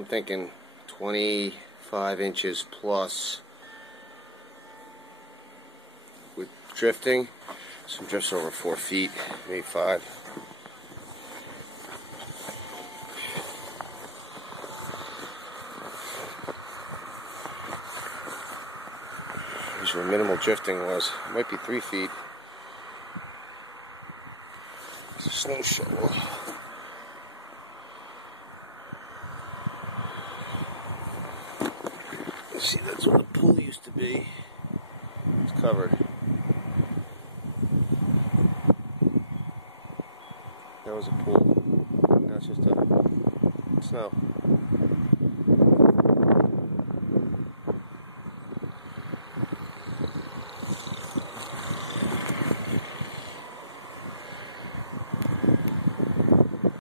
I'm thinking 25 inches plus with drifting. Some drifts over 4 feet, maybe 5. Here's where minimal drifting was. It might be 3 feet. It's a snow shovel. See, that's where the pool used to be. It's covered. That was a pool. Now it's just a snow.